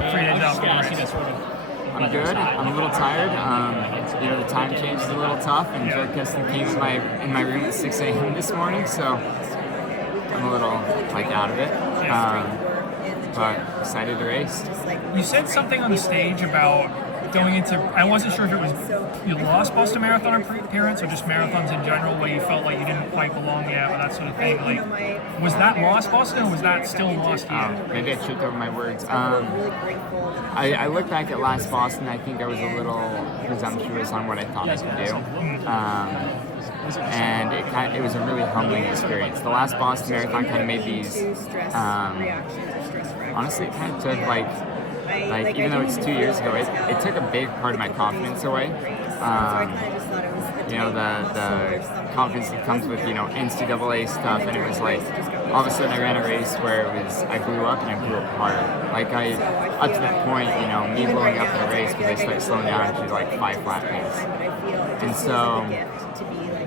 3 days out from the race? I'm good. I'm a little tired. The time change is a little tough, and drug testing came in my room at 6 a.m. this morning, so I'm a little out of it. But excited to race. You said something on the stage about going into, I wasn't sure if it was your last Boston Marathon appearance or just marathons in general where you felt like you didn't quite belong yet or that sort of thing. Was that last Boston or was that still last year? Maybe I tripped over my words. I look back at last Boston, I think I was a little presumptuous on what I thought I could do. And it was a really humbling experience. The last Boston Marathon kind of made these, honestly, it kind of took even though it's 2 years ago, it took a big part of my confidence away. The confidence that comes with, NCAA stuff, and it was all of a sudden I ran a race where I blew up and I blew apart. Up to that point, me blowing up in a race, but I started slowing down to 5 flat pace. And so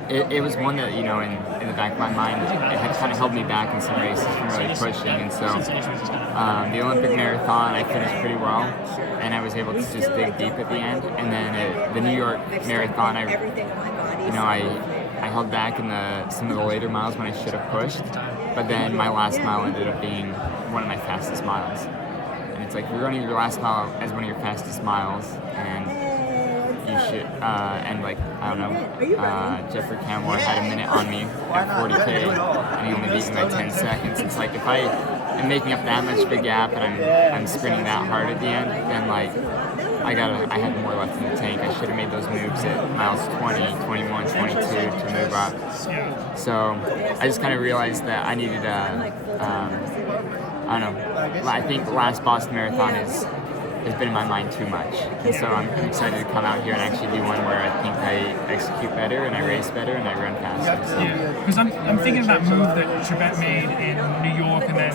it was one that, in the back of my mind, it had kind of held me back in some races from really pushing. And so the Olympic marathon, I finished pretty well, and I was able to just dig deep at the end. And then the New York marathon, I held back in some of the later miles when I should have pushed, but then my last mile ended up being one of my fastest miles. And it's you're running your last mile as one of your fastest miles, and you should, Jeffrey Campbell had a minute on me at 40K, and he only beat me by 10 seconds. It's if I am making up that much of a gap and I'm sprinting that hard at the end, then I had more left in the tank. I should have made those moves at miles 20, 21, 22 to move up. So I just kind of realized that I needed I think the last Boston Marathon has been in my mind too much. And so I'm excited to come out here and actually do one where I think I execute better and I race better and I run faster. So. Yeah, because I'm thinking of that move that Chibet made in New York, and then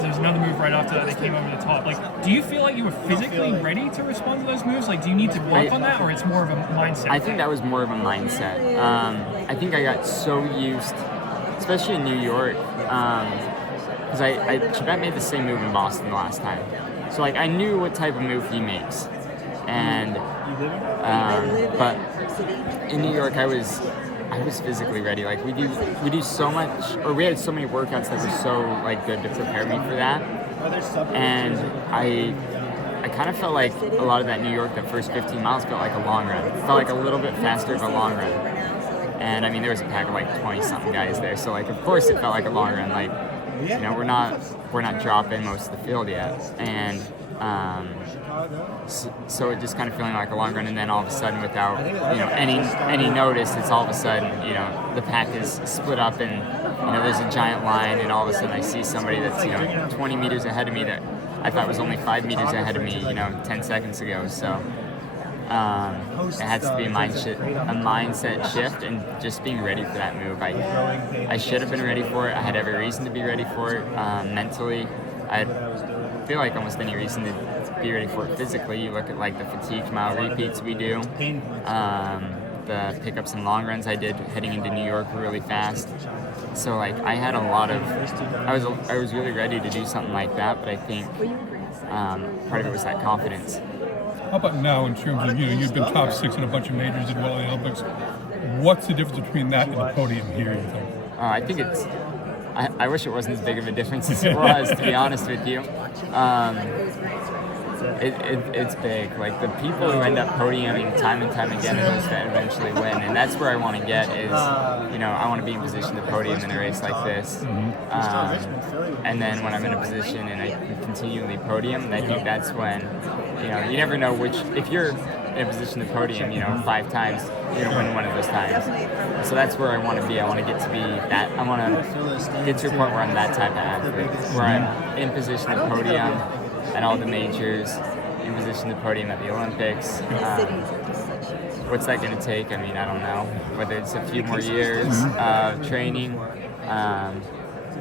there's another move right after that. They came over the top. Do you feel like you were physically ready to respond to those moves? Do you need to work on that, or it's more of a mindset? I think that was more of a mindset. I think I got so used, especially in New York, because Chibet made the same move in Boston the last time. So I knew what type of move he makes, and but in New York I was physically ready. We do so much, or we had so mmany workouts that were so good to prepare me for that, and I kind of felt like a lot of that New York, that first 15 miles felt like a long run. It felt like a little bit faster of a long run, and there was a pack of 20 something guys there, so of course it felt like a long run. We're not dropping most of the field yet, and so it just kind of feeling like a long run, and then all of a sudden, without any notice, it's all of a sudden the pack is split up, and there's a giant line, and all of a sudden I see somebody that's 20 meters ahead of me that I thought was only 5 meters ahead of me 10 seconds ago. So it has to be a mindset shift, and just being ready for that move. I should have been ready for it. I had every reason to be ready for it mentally. I feel like almost any reason to be ready for it physically. You look at the fatigue mile repeats we do, the pickups and long runs I did heading into New York were really fast. So I had a lot of, I was really ready to do something like that, but I think part of it was that confidence. How about now in terms of, you've been top 6 in a bunch of majors, did well in the Olympics. What's the difference between that and the podium here, you think? I think it's, I wish it wasn't as big of a difference as it was, to be honest with you. It's big. The people who end up podiuming time and time again are those that eventually win, and that's where I want to get is, I want to be in position to podium in a race like this. And then when I'm in a position and I can continually podium, I think that's when, you never know if you're in a position to podium, 5 times, you're going to win one of those times. So that's where I want to be. I want to get to be that. I want to get to a point where I'm that type of athlete, where I'm in position to podium at all the majors, in position to podium at the Olympics. What's that going to take? I don't know. Whether it's a few more years of training,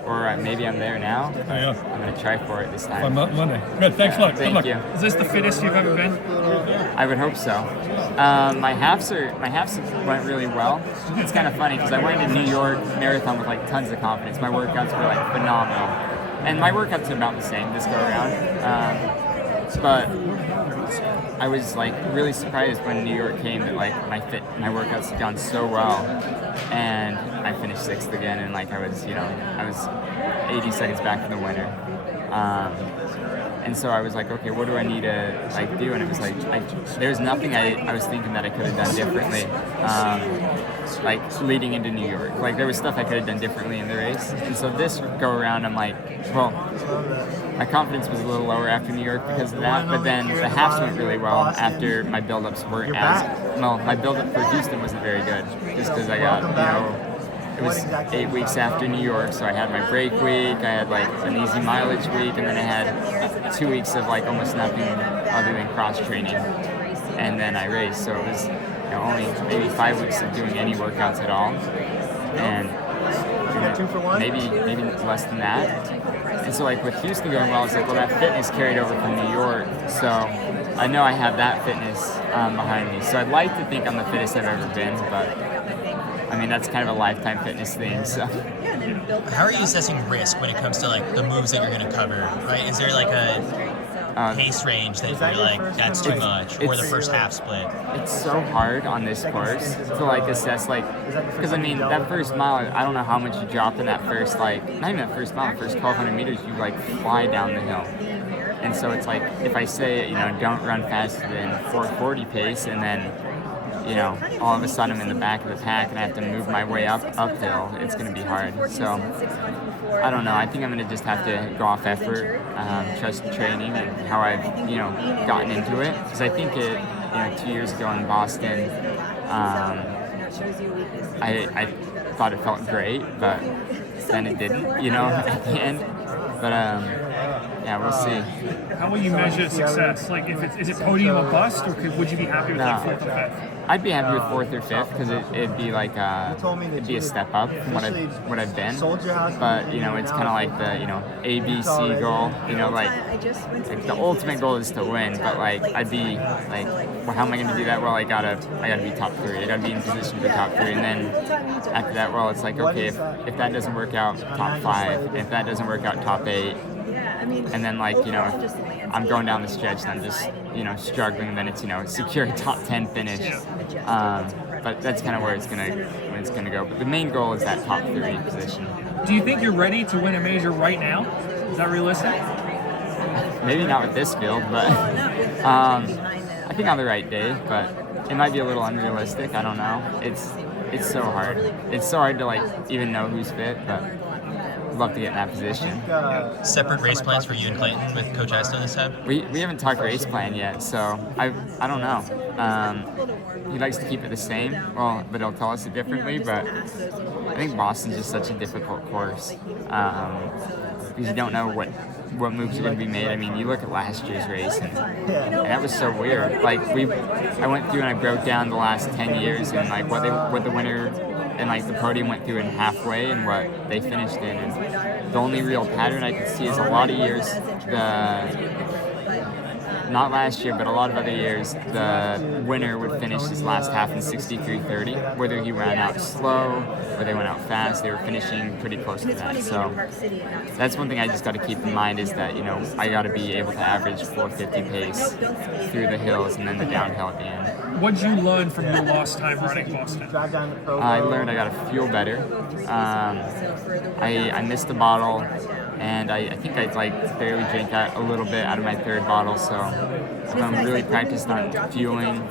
or maybe I'm there now. I'm going to try for it this time. Monday. Good. Thanks a lot. Thank you. Is this the fittest you've ever been? I would hope so. My halves went really well. It's kind of funny because I went to New York Marathon with tons of confidence. My workouts were phenomenal, and my workouts are about the same this go around. but I was like really surprised when New York came that like my workouts had gone so well, and I finished 6th again, and like I was 80 seconds back from the winner. And so I was like, okay, what do I need to like do? And it was like, there was nothing I was thinking that I could have done differently, like leading into New York. Like there was stuff I could have done differently in the race. And so this go around, I'm like, well, my confidence was a little lower after New York because of that. But then the halves went really well after my build-ups weren't as well. My build-up for Houston wasn't very good just because I got, it was 8 weeks after New York, so I had my break week, I had like an easy mileage week, and then I had 2 weeks of like almost nothing other than cross training, and then I raced. So it was only maybe 5 weeks of doing any workouts at all, and maybe less than that. And so like with Houston going well, I was like, well, that fitness carried over from New York, so I know I have that fitness behind me. So I'd like to think I'm the fittest I've ever been, but I mean, that's kind of a lifetime fitness thing, so. How are you assessing risk when it comes to like the moves that you're going to cover, right? Is there like a pace range that you're like, that's too much, or the first half split? It's so hard on this course to like assess, like, because I mean, that first mile, I don't know how much you drop in that first, like, not even that first mile, the first 1,200 meters, you like fly down the hill. And so it's like, if I say, don't run faster than 440 pace, and then all of a sudden I'm in the back of the pack and I have to move my way uphill, it's going to be hard. So, I don't know. I think I'm going to just have to go off effort, trust training and how I've, gotten into it. Because I think 2 years ago in Boston, I thought it felt great, but then it didn't, at the end. But, yeah, we'll see. How will you measure success? Like, is it podium or bust, or would you be happy with like 4th or 5th? I'd be happy with 4th or 5th because it'd be like it'd be a step up from what I've been. But it's kind of like the A, B, C goal. Like the ultimate goal is to win. But like I'd be like, well, how am I going to do that? Well, I gotta be top 3. I gotta be in position for top 3. And then after that, well, it's like, okay, if that doesn't work out, top 5. If that doesn't work out, top 8. And then like, I'm going down the stretch and I'm just, struggling, then it's, secure a top 10 finish. But that's kind of where it's gonna go. But the main goal is that top 3 position. Do you think you're ready to win a major right now? Is that realistic? Maybe not with this field, but I think on the right day, but it might be a little unrealistic. I don't know. It's so hard. It's so hard to like even know who's fit, but love to get in that position. Separate race plans for you and Clayton with Coach Estone this time? We haven't talked race plan yet, so I don't know. He likes to keep it the same, but he'll tell us it differently. But I think Boston's just such a difficult course because you don't know what moves are going to be made. I mean, you look at last year's race, and that was so weird. Like I went through and I broke down the last 10 years and like what the winner and like the podium went through in halfway and what they finished in. And the only real pattern I could see is a lot of years, not last year, but a lot of other years, the winner would finish his last half in 63:30. Whether he ran out slow or they went out fast, they were finishing pretty close to that. So that's one thing I just got to keep in mind is that, I got to be able to average 450 pace through the hills and then the downhill at the end. What did you learn from your lost time running Boston? I learned I got to feel better. I missed the bottle, and I think I barely drank a little bit out of my 3rd bottle. So I'm really practiced on fueling,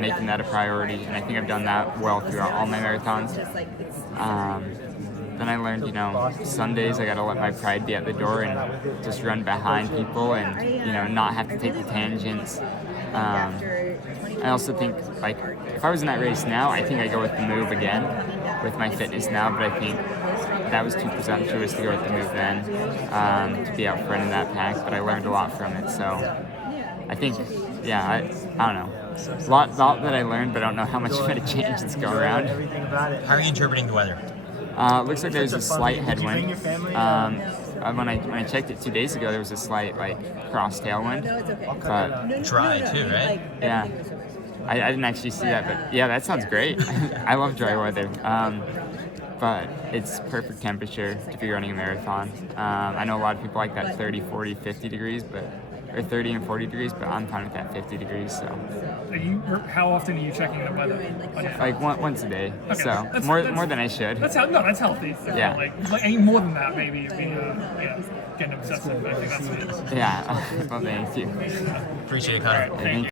making that a priority, and I think I've done that well throughout all my marathons. Then I learned, some days I got to let my pride be at the door and just run behind people and, not have to take the tangents. I also think, if I was in that race now, I think I go with the move again with my fitness now, but I think that was too presumptuous to go with the move then, to be out front in that pack, but I learned a lot from it, so I think, I don't know. A lot that I learned, but I don't know how much I'm going to change this go around. How are you interpreting the weather? Looks like there's a slight headwind. When I checked it 2 days ago, there was a slight cross tailwind. But dry too, right? Yeah, I didn't actually see that, but yeah, that sounds great. I love dry weather. But it's perfect temperature to be running a marathon. I know a lot of people like that 30, 40, 50 degrees, but or 30 and 40 degrees, but I'm fine with that 50 degrees. So, How often are you checking the weather? like once a day. Okay. So more than I should. That's healthy. Yeah. Like any more than that, maybe it'd be getting obsessive. I think that's it. Yeah. Well, thank you. Appreciate it, Conner. Thank you.